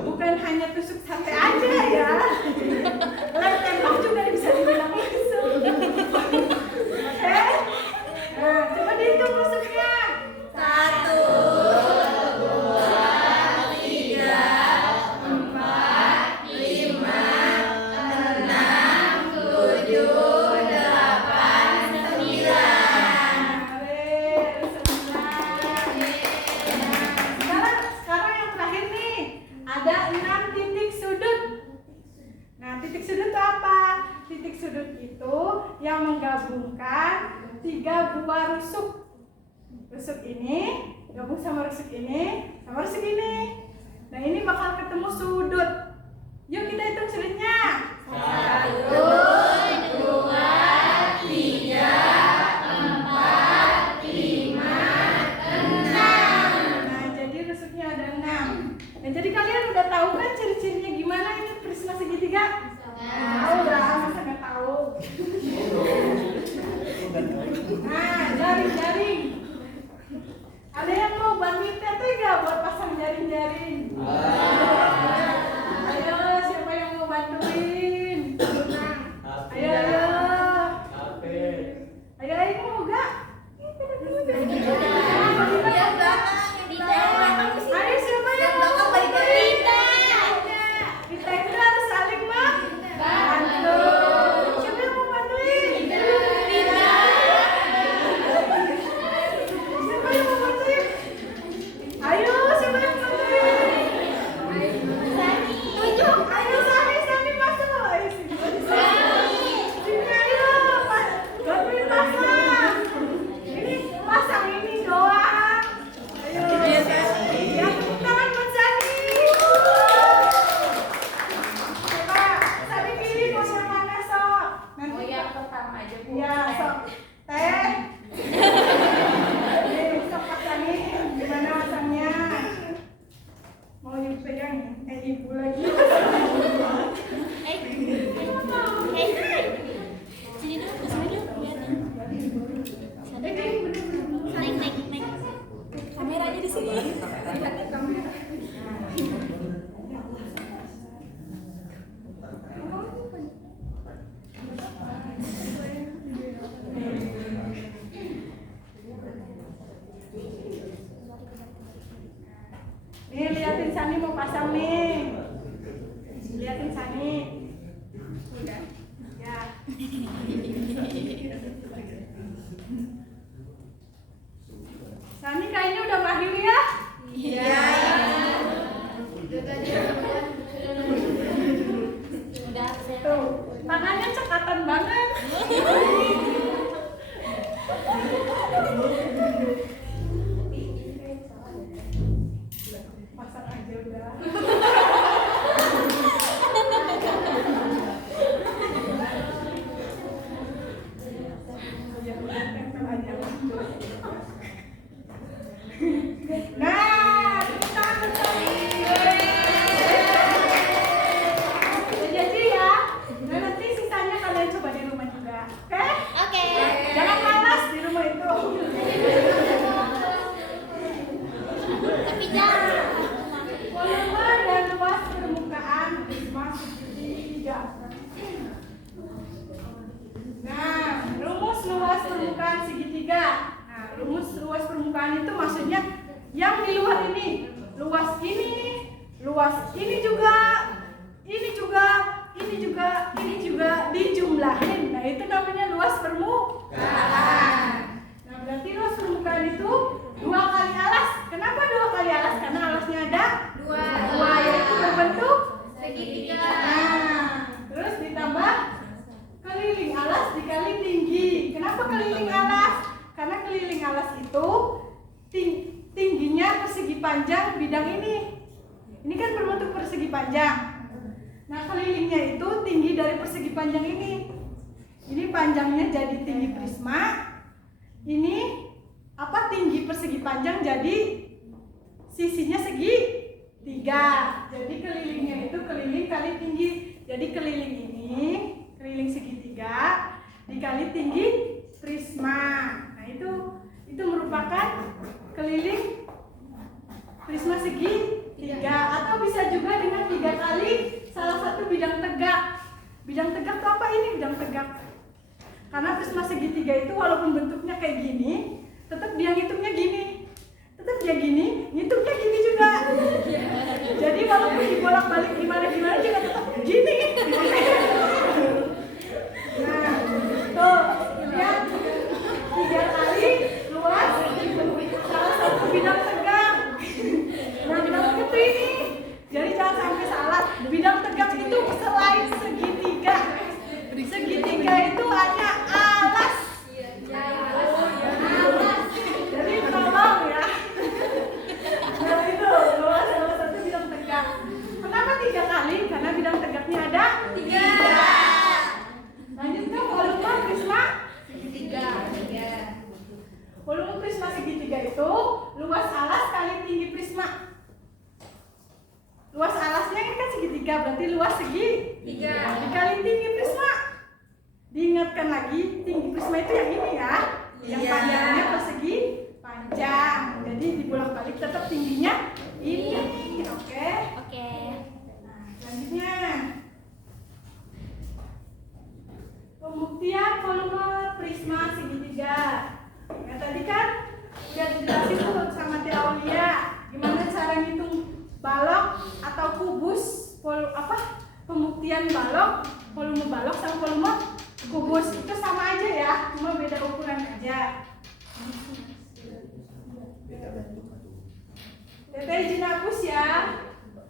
bukan hanya tusuk sate aja ya. Lem tembak juga bisa dibilang rusuk. Oke? Nah, coba dihitung rusuknya. 1, 2, 3, 4, 5, 6, 7, 8, 9. Sekarang yang terakhir nih, ada 6 titik sudut. Nah, titik sudut itu apa? Titik sudut itu yang menggabungkan 3 buah rusuk. Rusuk ini gabung sama rusuk ini, sama rusuk ini. Nah, ini bakal ketemu sudut. Yuk kita hitung sudutnya. 1, 2, 3, 4, 5, 6. Nah, jadi rusuknya ada 6. Nah, jadi kalian udah tahu kan ciri-cirinya gimana ini prisma segitiga? Tahu lah, masa nggak tahu? Nah, jaring-jaring. Ada yang mau bantuin Teteh nggak buat pasang jaring-jaring? Ayo, siapa yang mau bantuin? Ayo, ini mau nggak? Ayo, siapa yang mau bantuin? Kita itu harus saling bantu. Siapa yang mau bantuin? Siapa yang mau bantuin? Ayo, siapa yang mau bantuin? Ayo, Sani masuk. Ayo, sini ayo, bantuin pasang. Ini pasang ini doang. Ayo. Ya, tepuk tangan buat Sani. Coba, Sani pilih mau yang mana sok. Nanti yang pertama aja, Bu. ya sok. Teh. Nih, sok Pak Sani. Gimana masangnya? Mau ibu pegang? Ibu lagi. Sini dulu, kesini dulu, liatin. Naik. Kameranya di sini. Nih, liatin Sani mau pasang nih. Liatin Sani. Udah. Ya. Sani kayaknya udah mahir ya? Iya. Udah, Tuh. Tangannya cekatan banget. Masak aja udah. Ya udah tempel aja. Nah, kita udah jadi ya. Nah, nanti sisanya kalian coba di rumah juga, oke? Oke. Jangan malas di rumah itu. Tapi jangan. Volume dan luas permukaan prisma segitiga. Nah, rumus luas permukaan segitiga. Nah, rumus luas permukaan itu maksudnya yang di luar ini, luas ini, luas ini juga, ini juga, ini juga, ini juga dijumlahin. Nah, itu namanya luas permukaan. Nah, berarti luas permukaan itu 2 kali alas. Kenapa 2 kali alas? Karena alasnya ada dua, yaitu berbentuk Segitiga. nah, terus ditambah keliling alas dikali tinggi. Kenapa keliling alas? Karena keliling alas itu tingginya persegi panjang bidang ini. Ini kan berbentuk persegi panjang. Nah, kelilingnya itu tinggi dari persegi panjang ini. Ini panjangnya jadi tinggi prisma. Ini tinggi persegi panjang jadi sisinya segitiga. Jadi kelilingnya itu keliling kali tinggi. Jadi keliling ini, keliling segitiga dikali tinggi prisma. Nah, itu merupakan keliling prisma segitiga, atau bisa juga dengan 3 kali salah satu bidang tegak. Bidang tegak itu apa ini? Bidang tegak. Karena prisma segitiga itu walaupun bentuknya kayak gini, tetap dia ngitungnya gini. Tetap dia gini, ngitungnya gini juga. Jadi walaupun dibolak-balik gimana-gimana juga tetap gini. Nah, tuh, lihat 3 kali luas salah satu bidang tegak. Nah, bidang tegak itu ini. Jadi jangan sampai salah. Bidang tegak itu selain segitiga. Segitiga itu hanya alas. Jadi tolong ya. Nah, itu luas salah satu bidang tegak. Kenapa 3 kali? Karena bidang tegaknya ada 3. Lanjut ke volume prisma segitiga. Volume prisma segitiga itu luas alas kali tinggi prisma. Luas alasnya ini kan segitiga, berarti luas segitiga dikali tinggi prisma. Diingatkan lagi, tinggi prisma itu yang ini ya, yang panjangnya persegi panjang. Jadi dibolak-balik tetap tingginya ini, oke? Oke. Nah, selanjutnya pembuktian volume prisma segitiga. Nah, tadi kan udah dijelasin tuh sama Tia Aulia gimana cara ngitung balok atau kubus, pembuktian balok, volume balok sama volume kubus itu sama aja ya, cuma beda ukuran aja. Teteh izin hapus ya.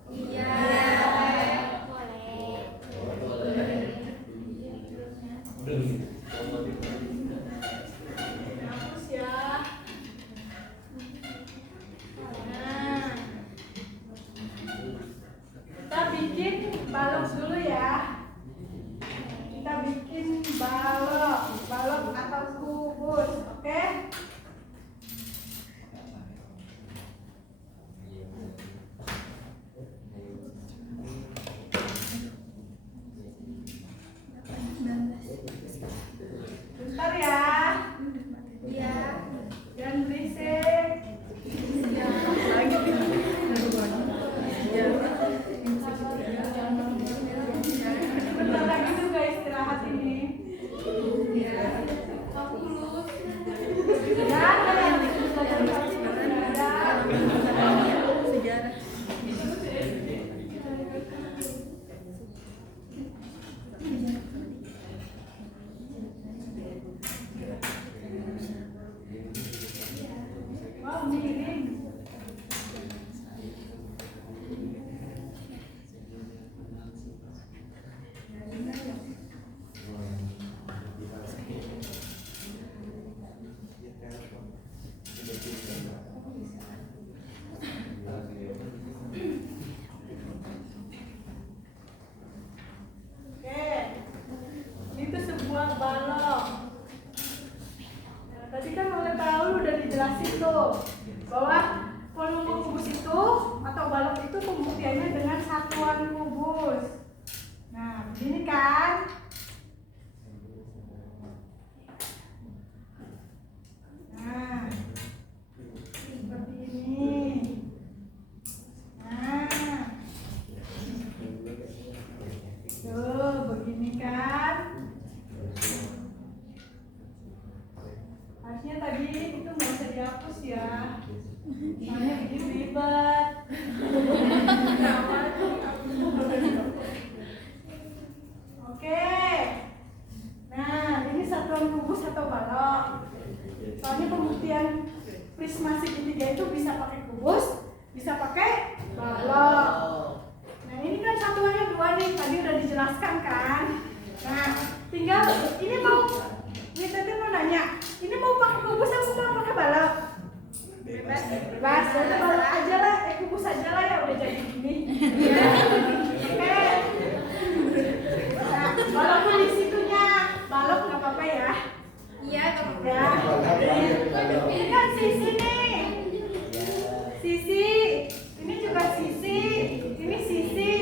Iya. Boleh. Hapus ya. Nah, kita bikin balok dulu ya. Kita bikin balok atau kubus, oke? Bentar ya. Iya. Jangan berisik. Bentar lagi juga istirahat ini. dihapus ya. Soalnya bikin ribet. Oke. Nah, ini satuan kubus atau balok. Soalnya pembuktian prisma segitiga itu bisa pakai kubus, bisa pakai balok. Nah, ini kan satuannya dua nih, tadi udah dijelaskan kan. Nah, tinggal ini mau Tete mau nanya, ini mau pakai kubus atau mau pakai balok? Bebas, udah balok aja lah, kubus aja lah ya udah jadi gini. Oke. Nah, walaupun di situnya balok nggak apa-apa ya. Iya, Ya. Ini kan sisi nih. Sisi. Ini juga sisi. Ini sisi.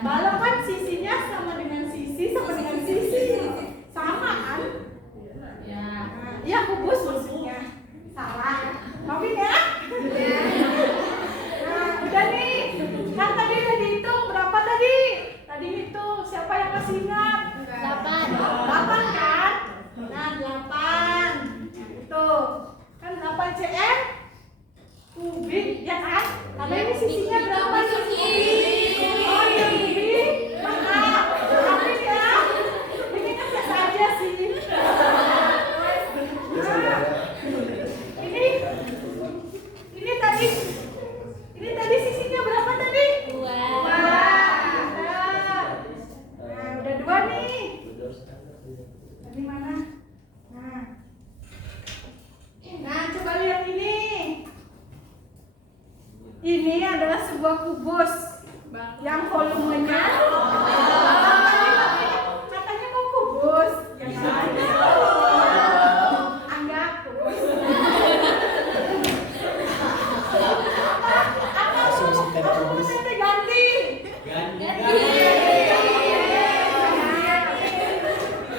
Balok kan sisinya sama dengan sisi, sama dengan sisi. Sama kan? Ya. Iya kubus maksudnya. Salah. Maafin ya. Nah, udah nih. Kan tadi udah dihitung berapa tadi? Tadi hitung siapa yang masih ingat? 8 kan? Nah, 8. Itu. Kan 8 cm kubik ya kan? Karena ini sisinya berapa sisi? Oh, yang kubik. Maaf. Maafin ya. Ini kan biasa aja sih. Nah, ini tadi sisinya berapa tadi? 2. Nah, udah 2 nih. Tadi mana? Nah, coba lihat ini. Ini adalah sebuah kubus yang volumenya katanya mau kubus, ya kan? Anggap kubus. Ganti.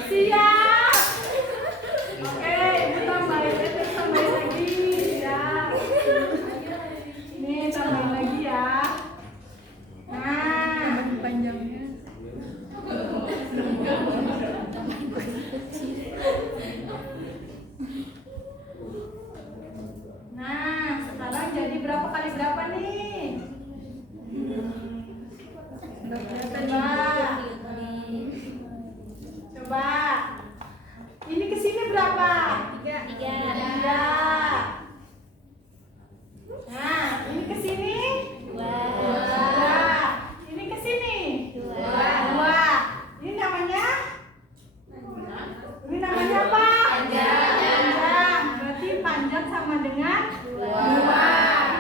Siap. Oke, itu tambahin lagi. Siap. Ini tambahin lagi ya. Nah, panjangnya. Nah, sekarang jadi berapa kali berapa nih? Coba. Ini ke sini berapa? 3. Nah, ini ke sini 2. Ini ke sini 2. Ini namanya? Ini namanya apa? Panjang. Berarti panjang sama dengan 2.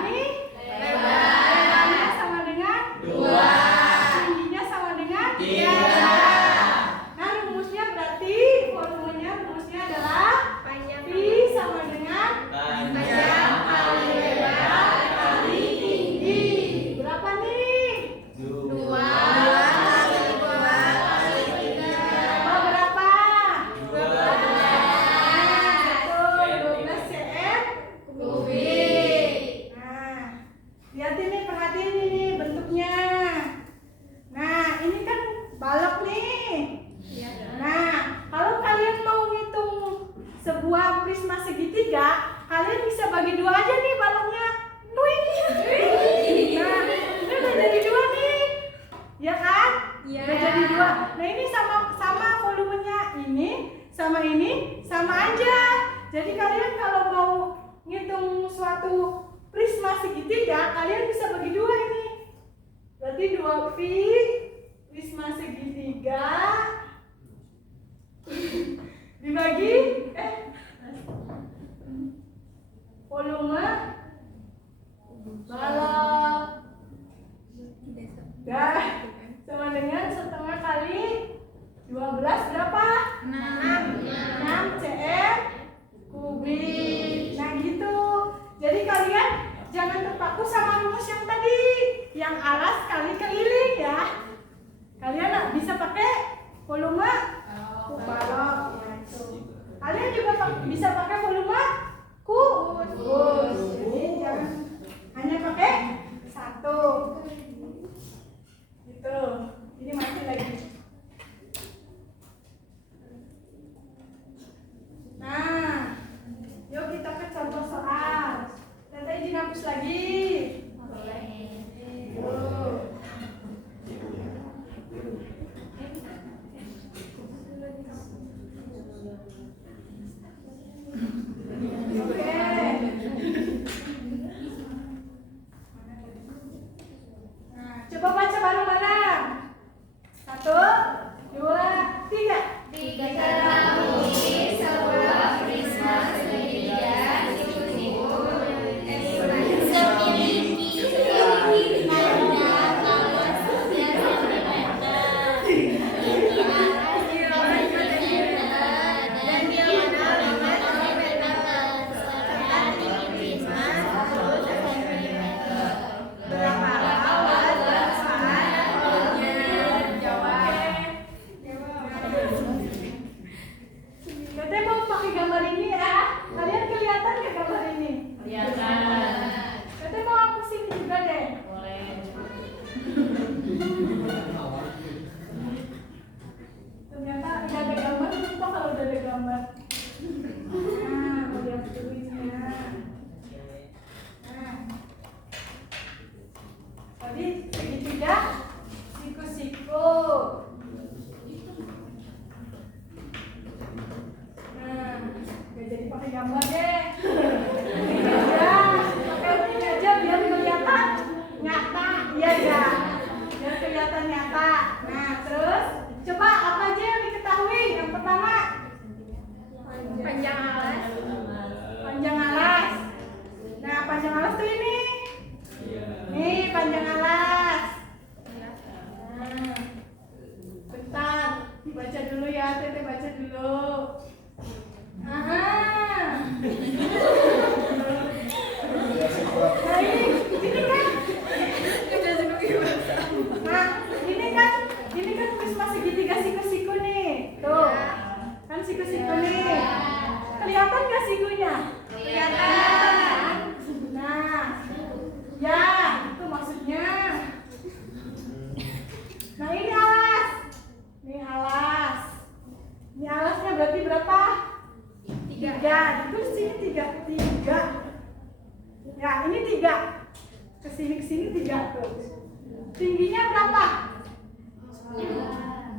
Ini lebarnya sama dengan 2. Tingginya sama dengan 3. Nah, rumusnya berarti rumusnya adalah Pi sama dengan panjang kali lebar kali tinggi. Berapa nih? 2 kali 2 kali 3. Berapa? 12. Nah, 12 cm kubik. Nah, lihat ini, perhatiin ini bentuknya. Nah, ini kan balok nih. Nah, kalau kalian mau ngitung sebuah prisma segitiga, kalian bisa bagi 2 aja nih baloknya. Nuing. Nah, ini udah jadi 2 nih. Ya kan? Udah jadi 2. Nah, ini sama volumenya. Ini sama aja. Jadi kalian kalau mau ngitung suatu prisma segitiga, kalian bisa bagi 2 ini. Berarti 2 pi prisma segitiga dibagi volume balok sama dengan setengah kali 12 berapa? 6 cm kubik. Nah gitu. Jadi kalian jangan terpaku sama rumus yang tadi, yang alas kali keliling ya. Kalian bisa pakai volume balok ya itu. Kalian juga bisa pakai volume kubus. Jadi jangan hanya pakai 1. Gitu. Ini mati lagi. Nah, yuk kita ke contoh gambar. Nah, mau lihat tulisnya. Nah, tadi segitiga siku-siku. Nah, gak jadi pakai gambar deh. Ini aja, pakai ini aja biar kelihatan nyata, iya ya. Biar kelihatan nyata. Nah, terus coba apa aja yang diketahui? Yang pertama, panjang alas. Panjang alas. Nah, panjang alas tuh ini. Nih, panjang alas. Nah, bentar, dibaca dulu ya, Tete baca dulu. Aha. Nah, ini kan. Nah, ini kan prisma segitiga siku-siku nih. Tuh. Kan siku-siku nih. Kelihatan nggak sikunya? Kelihatan. Nah, ya, itu maksudnya. Nah, ini alas. Ini alas. Ini alasnya berarti berapa? 3. Terus sini 3. Ya, ini 3. Kesini 3 tuh. Tingginya berapa?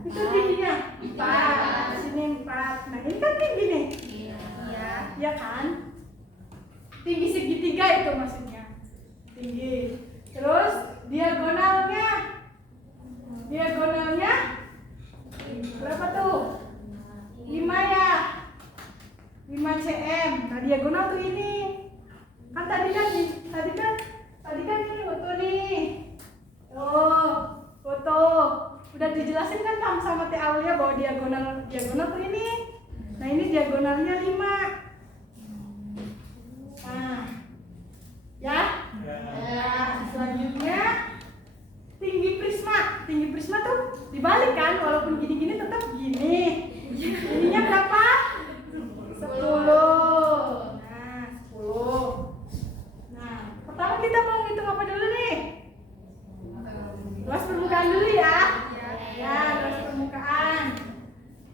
Itu tingginya 4. Sini 4. Nah, ini kan tinggi nih. Iya kan? Tinggi segitiga itu maksudnya. Tinggi. Terus diagonalnya berapa tuh? 5 ya. 5 cm. Nah, diagonal tuh ini. Kan tadi kan ini foto nih. Oh, foto. Udah dijelasin kan sama Teh Aulia bahwa diagonal tuh ini. Nah, ini diagonalnya 5. Nah, ya. Selanjutnya tinggi prisma tuh dibalik kan, walaupun gini-gini tetap gini. Ininya berapa? 10. Nah, 10. Nah, pertama kita mau ngitung apa dulu nih? Luas permukaan dulu ya. Ya, luas permukaan.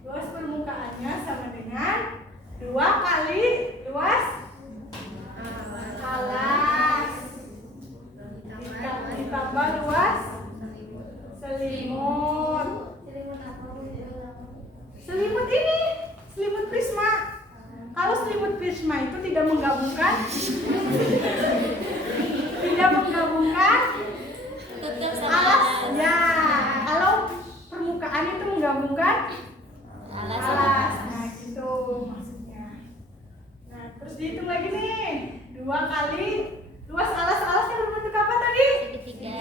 Luas permukaannya sama dengan 2 kali luas alas ditambah luas selimut. Selimut ini, selimut prisma. Kalau selimut prisma itu tidak menggabungkan alas. Ya, kalau permukaan itu menggabungkan alas. Nah, gitu maksudnya. Nah, terus dihitung lagi nih. 2 kali luas alasnya berbentuk apa tadi? Segitiga.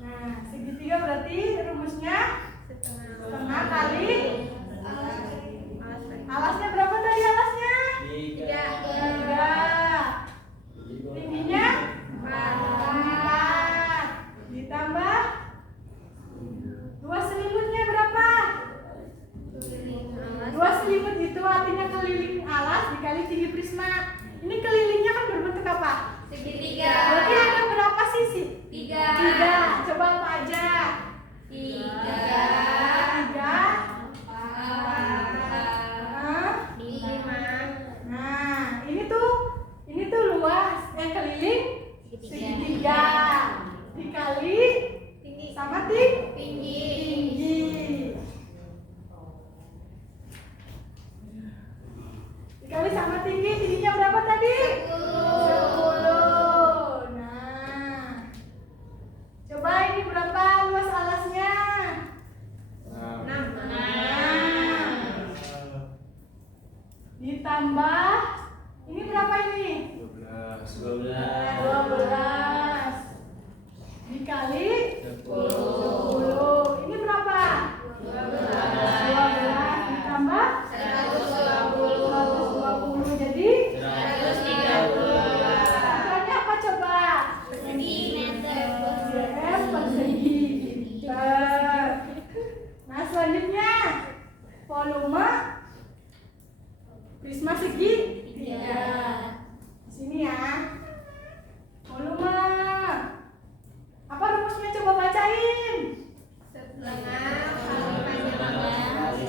Nah, segitiga berarti rumusnya setengah kali alasnya berapa tadi alasnya? 3. Tingginya 4. Ditambah 2 selimutnya berapa? 2 selimut itu artinya keliling alas dikali tinggi prisma. Ini kelilingnya kan berbentuk apa? Segitiga. Berarti ada berapa sisi? 3. Coba apa aja? 5. Nah, ini tuh luas yang keliling segitiga dikali sama tinggi. Dikali sama tingginya berapa tadi? 10. Nah, coba ini berapa luas alasnya? 6. Ditambah ini berapa ini? 12 dikali 10. Ini berapa? 12 ditambah 120 jadi 130. ukurannya apa coba? Persegi. Nah, selanjutnya volume prisma segitiga. Di sini ya. Volume. Apa rumusnya coba bacain? Setengah kali panjang alas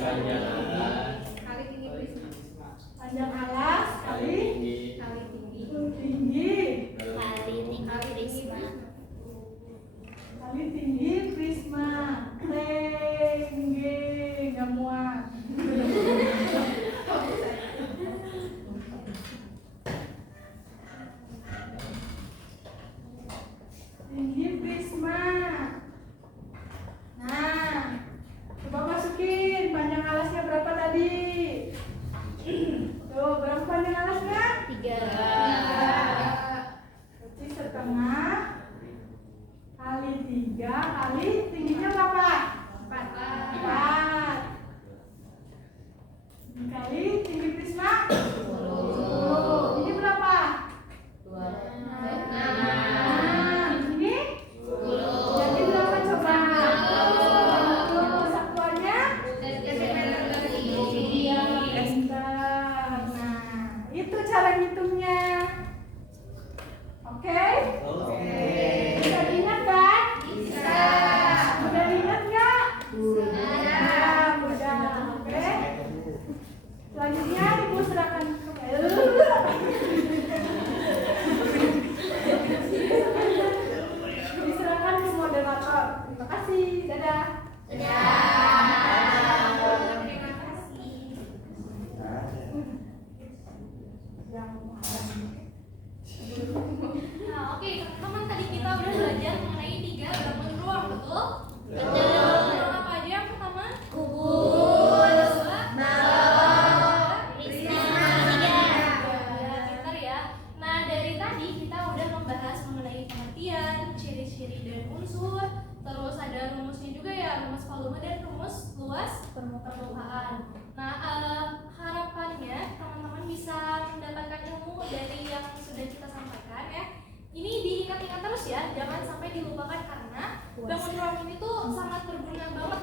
permukaan. Nah, harapannya teman-teman bisa mendapatkan ilmu dari yang sudah kita sampaikan ya. Ini diingat-ingat terus ya, jangan sampai dilupakan karena bangun ruang ini tuh sangat berguna banget